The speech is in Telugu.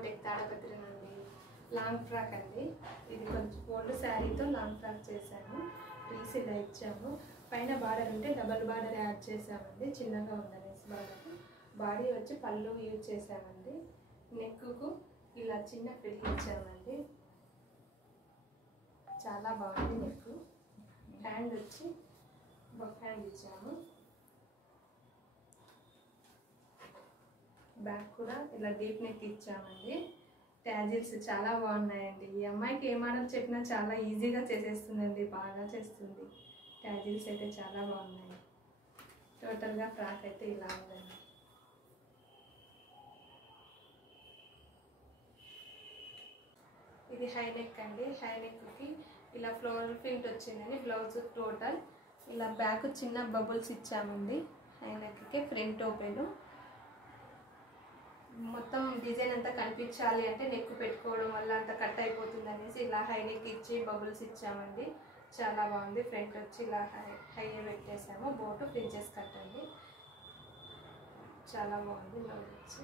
బోటెక్ తాడపత్రి నుండి లాంగ్ ఫ్రాక్ అండి. ఇది కొంచెం ఓల్డ్ శారీతో లాంగ్ ఫ్రాక్ చేశాను. పీస్ ఇలా ఇచ్చాము. పైన బార్డర్ ఉంటే డబల్ బార్డర్ యాడ్ చేసామండి, చిన్నగా ఉందనేసి బార్డర్. బాడీ వచ్చి పళ్ళు యూజ్ చేసామండి. నెక్కు ఇలా చిన్న ఫ్రిల్ ఇచ్చామండి, చాలా బాగుంది నెక్. హ్యాండ్ వచ్చి బక్ హ్యాండ్ ఇచ్చాము. బ్యాక్ కూడా ఇలా డీప్ నెక్ ఇచ్చామండి. ట్యాజిల్స్ చాలా బాగున్నాయండి. ఈ అమ్మాయికి ఏ మోడల్ చెప్పినా చాలా ఈజీగా చేసేస్తుందండి, బాగా చేస్తుంది. ట్యాజిల్స్ అయితే చాలా బాగున్నాయి. టోటల్గా ఫ్రాక్ అయితే ఇలా ఉందండి. ఇది హై నెక్ అండి. హై నెక్కి ఇలా ఫ్లోరల్ ప్రింట్ వచ్చిందని బ్లౌజ్ టోటల్ ఇలా బ్యాక్ చిన్న బబుల్స్ ఇచ్చామండి. హై నెక్కి ఫ్రంట్ ఓపెన్. మొత్తం డిజైన్ అంతా కనిపించాలి అంటే నెక్ పెట్టుకోవడం వల్ల అంత కట్ అయిపోతుంది అనేసి ఇలా హై నెక్ ఇచ్చి బబుల్స్ ఇచ్చామండి. చాలా బాగుంది. ఫ్రంట్ వచ్చి ఇలా హై పెట్టేసాము. బోటు ప్రిన్సెస్ కట్ అండి, చాలా బాగుంది బ్లౌజ్ వచ్చి.